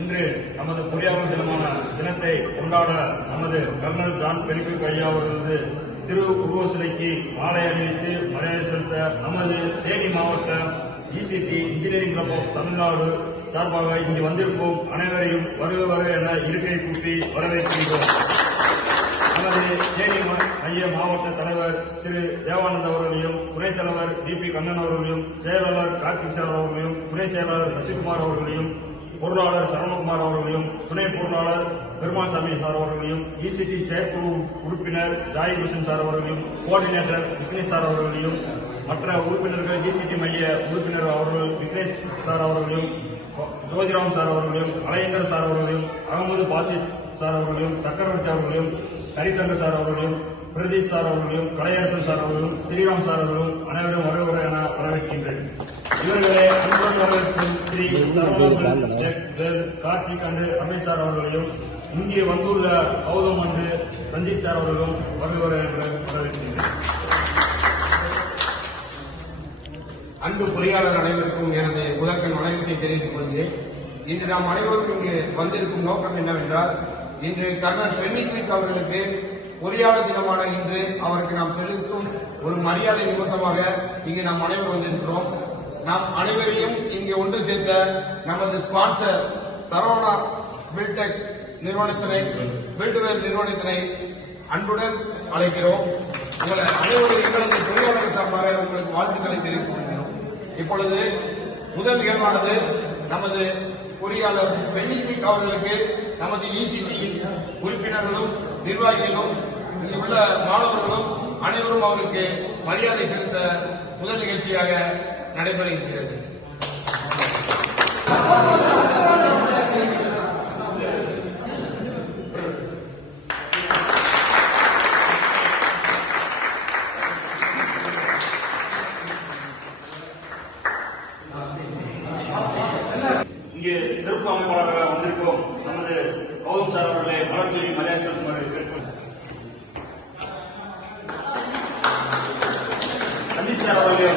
இன்று நமது பொறியாளர் தினத்தை கொண்டாட நமது கர்னல் ஜான் பெனிக்விக் ஐயா அவர்களது திரு உருவ சிலைக்கு மாலை அணிவித்து மரியாதை செலுத்த நமது தேனி மாவட்ட ECE engineering club of Tamil Nadu சார்பாக இங்கு வந்திருக்கும் அனைவரையும் வருக என இருக்கை கூட்டி வரவேற்கின்றோம். நமது தேனி மைய மாவட்ட தலைவர் திரு தேவானந்த் அவர்களையும், துணைத் தலைவர் டிபி கண்ணன் அவர்களையும், செயலாளர் கார்த்திக் சார் அவர்களையும், துணை செயலாளர் சசிகுமார் அவர்களையும், பொருளாளர் சரவணகுமார் அவர்களையும், துணை பொருளாளர் பெருமாள்சாமி சார் அவர்களையும், இசிடி செயற்குழு உறுப்பினர் ஜாய் குஷன் சார் அவர்களையும், கோஆர்டினேட்டர் விக்னேஷ் சார் அவர்களையும், மற்ற உறுப்பினர்கள் இசிடி மைய உறுப்பினர் அவர்கள் விக்னேஷ் சார் அவர்களையும், ஜோதிராம் சார் அவர்களையும், அலையங்கர் சார் அவர்களையும், அகமது பாசித் சார் அவர்களையும், சக்கரவர்த்தி அவர்களையும், ஹரிசங்கர் சார் அவர்களையும், பிரதீஷ் சார் அவர்களையும், கலையரசன் சார் அவர்களும், ஸ்ரீராம் சார் அவர்களும் அனைவரும் வருகிற என வரவேற்கின்றேன். இவர்களே அன்புடன் வரவேற்கும் ஸ்ரீ கார்த்திக் அண்டு ரமேஷ் சார் அவர்களையும், இங்கே வந்துள்ள கௌதம் அண்டு ரஞ்சித் சார் அவர்களும் வருகிற என்று வரவேற்கின்றேன். அன்பு பொறியாளர் அனைவருக்கும் எனது முதற்கண் வணக்கத்தை தெரிவித்துக் கொள்கிறேன். இன்று நாம் அனைவரும் இங்கு வந்திருக்கும் நோக்கம் என்னவென்றால், இன்று கர்னல் பெனிக்விக் அவர்களுக்கு பொறியாளர் தினமான இன்று அவருக்கு நாம் செலுத்தும் ஒரு மரியாதை நிமித்தமாக இங்கு நாம் அனைவரும் வந்திருக்கிறோம். நாம் அனைவரையும் இங்கு ஒன்று சேர்த்த நமது ஸ்பான்சர் சரவணா பில்டெக் பில்டுவேர் நிறுவனத்தினை அன்புடன் அழைக்கிறோம். உங்களை அனைவரும் எங்களது பொறியாளர் சார்பாக உங்களுக்கு வாழ்த்துக்களை தெரிவித்துக் கொள்கிறோம். இப்பொழுது முதல் நிகழ்வானது நமது பொறியாளர் பெனிக்விக் அவர்களுக்கு நமது இசிடி உறுப்பினர்களும் நிர்வாகிகளும் இங்கு உள்ள மாணவர்களும் அனைவரும் அவருக்கு மரியாதை செலுத்த முதல் நிகழ்ச்சியாக நடைபெற இருக்கிறது. இங்கே சிறப்பு அமைப்பாளராக வந்திருக்கோம் நமது கௌதம் சார் அவர்களை மலர்தூவி மரியாதை செலுத்துமாறு கேட்போம். ரஞ்சித் சார் அவர்களே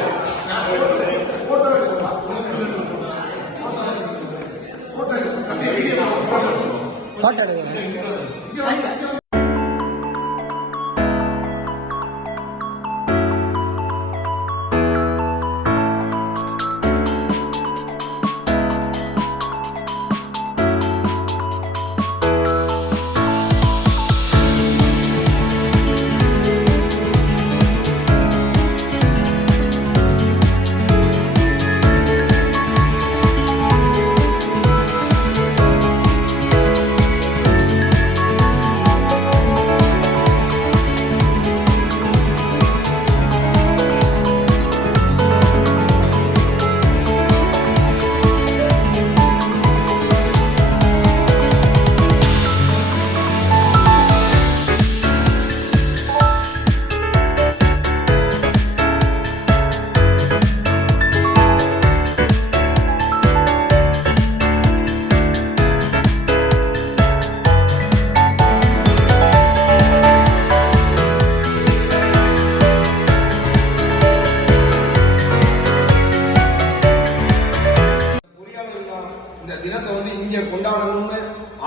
தினத்தை இங்க கொண்டாடணும்னு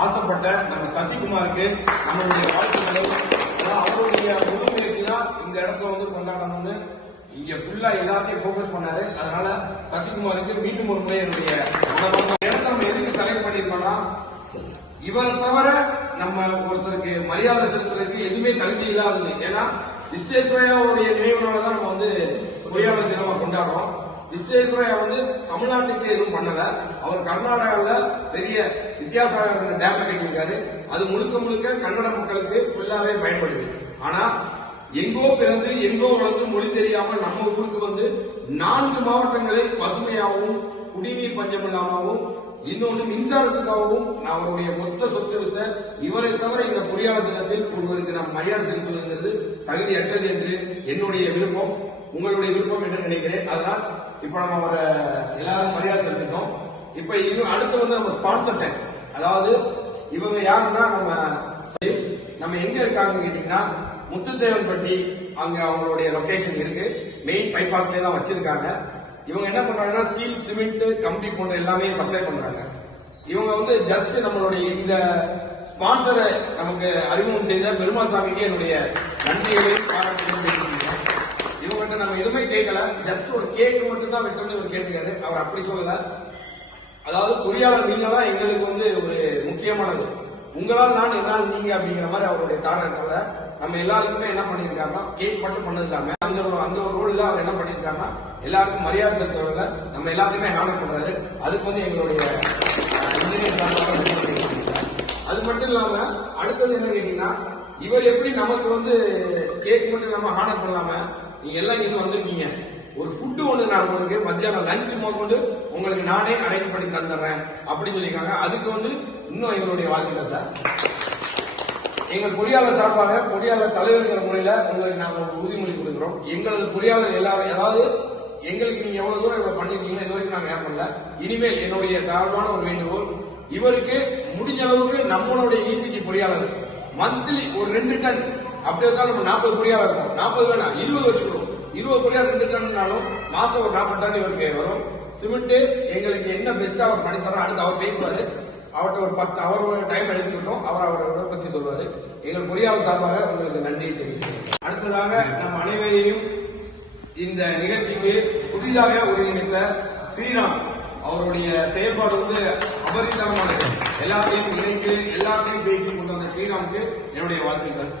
ஆசைப்பட்ட நம்ம சசிகுமாருக்கு நம்மளுடைய வாழ்த்துக்கள். அவருடைய முதுமைக்கு தான் இந்த இடத்துல கொண்டாடணும்னு இங்க ஃபுல்லா எல்லாத்தையும் போக்கஸ் பண்ணாரு. அதனால சசிகுமாருக்கு மீண்டும் ஒரு முறை என்னுடைய இடத்த நம்ம எதுக்கு செலக்ட் பண்ணிருக்கோம்னா, இவரை தவிர நம்ம ஒருத்தருக்கு மரியாதை செலுத்துறதுக்கு எதுவுமே தகுதி இல்லாதது. ஏன்னா விஸ்வேஸ்வரய்யாவுடைய நினைவுனாலதான் நம்ம பொறியாளர் தினமா கொண்டாடுறோம். விஸ்வேஸ்வரய்யா தமிழ்நாட்டுக்கு எதுவும் பண்ணல. அவர் கர்நாடகாவில் பெரிய வித்யாசாகர் டேம் கட்டியிருக்காரு. அது முழுக்க முழுக்க கன்னட மக்களுக்கு ஃபுல்லாவே பயன்படுது. ஆனா எங்கோ பிறந்து எங்கோ வளர்ந்து மொழி தெரியாம நம்ம ஊருக்கு 4 மாவட்டங்களை பசுமையாகவும் குடிநீர் பஞ்சம் இல்லாமவும் இன்னொன்று மின்சாரத்துக்காகவும் அவருடைய மொத்த சொத்து வித்த இவரை தவிர இந்த பொறியாளர் தினத்தில் ஒருவருக்கு நாம் மரியாதை செலுத்துவதென்றது தகுதியற்றது என்று என்னுடைய விருப்பம், உங்களுடைய விருப்பம் என்று நினைக்கிறேன். அதனால் இப்ப நம்ம அவரை எல்லாரும் மரியாதை செலுத்திட்டோம். இப்ப இன்னும் அடுத்து நம்ம ஸ்பான்சர் டைம். அதாவது இவங்க யாருன்னா நம்ம எங்க இருக்காங்க கேட்டீங்கன்னா, முத்துத்தேவன்பட்டி அங்க அவங்களுடைய லொகேஷன் இருக்கு. மெயின் பைபாஸ்ல தான் வச்சிருக்காங்க. இவங்க என்ன பண்றாங்கன்னா, ஸ்டீல், சிமெண்ட், கம்பி போன்ற எல்லாமே சப்ளை பண்றாங்க. இவங்க வந்து ஜஸ்ட் நம்மளுடைய இந்த ஸ்பான்சரை நமக்கு அறிமுகம் செய்த பெருமாள் சாமிக்கு என்னுடைய நன்றிகளை பாராட்டுகிறேன். இவங்ககிட்ட நம்ம எதுவுமே கேட்கல, ஜஸ்ட் ஒரு கேக் மட்டும் தான் வெட்டணும்னு இவர் கேட்டுக்காரு. அவர் அப்படி சொல்லல. அதாவது பொறியாளர் நீங்க தான் எங்களுக்கு வந்து ஒரு முக்கியமானது, உங்களால் நான் என்னால் நீங்க அப்படிங்கிற மாதிரி அவருடைய காரணத்தால நம்ம எல்லாருக்குமே என்ன பண்ணியிருக்காருன்னா கேக் மட்டும் பண்ணது இல்லாம அந்த ஒரு ரோல்ல அவர் என்ன பண்ணியிருக்காருன்னா எல்லாருக்கும் மரியாதை செலுத்துறதுல நம்ம எல்லாத்தையுமே ஹேண்டில் பண்றாரு. அதுக்கு வந்து எங்களுடைய அது மட்டும் இல்லாம அடுத்தது என்ன கேட்டீங்கன்னா, இவர் எப்படி நமக்கு வந்து கேக் மட்டும் நம்ம ஹேண்டில் பண்ணலாம நீங்க எல்லாம் இங்க வந்திருக்கீங்க, ஒரு ஃபுட்டு ஒண்ணு நான் உங்களுக்கு மத்தியானம் லஞ்ச் கொண்டு உங்களுக்கு நானே அரேஞ்ச் பண்ணி தந்துடுறேன் அப்படின்னு சொல்லியிருக்காங்க. அதுக்கு வந்து இன்னும் எங்களுடைய வாழ்த்துக்கள் சார். எங்கள் பொறியாளர் சார்பாக பொறியாளர் தலைவர்கிற முறையில உங்களுக்கு நாங்கள் உறுதிமொழி கொடுக்கிறோம். எங்களது பொறியாளர் எல்லாரும், அதாவது எங்களுக்கு நீங்க எவ்வளவு தூரம் இவ்வளவு பண்ணிருக்கீங்க இது வரைக்கும் நாங்க ஏன் பண்ணல. இனிமேல் என்னுடைய தாழ்வான ஒரு வேண்டுகோள், இவருக்கு முடிஞ்ச அளவுக்கு நம்மளுடைய இசிஜி பொறியாளர் மந்த்லி ஒரு 2 டன் அப்படி இருந்தாலும் நம்ம 40 பொறியாளர் இருக்கும், 40 வேணாம் 20 வச்சுக்கிறோம். 20 பொறியாளர் 2 டன்னாலும் மாசம் ஒரு 40 டன் இவருக்கு வரும். சிமெண்ட் எங்களுக்கு என்ன பெஸ்டா அவர் பண்ணி தரோம். அடுத்து அவர் பேசுவாரு, அவர்கிட்ட ஒரு 10 அவர் டைம் எடுத்துக்கிட்டோம், அவரோட பத்தி சொல்வாரு. எங்கள் பொறியாளர் சார்பாக உங்களுக்கு நன்றியை தெரிவிக்கிறேன். அடுத்ததாக நம் அனைவரையும் இந்த நிகழ்ச்சிக்கு புதிதாக ஒருங்கிணைத்த ஸ்ரீராம் அவருடைய செயல்பாடு வந்து அபரிதமானது. எல்லாத்தையும் இணைத்து எல்லாத்தையும் பேசி கொண்டு வந்த ஸ்ரீராமுக்கு என்னுடைய வாழ்த்துக்கள்.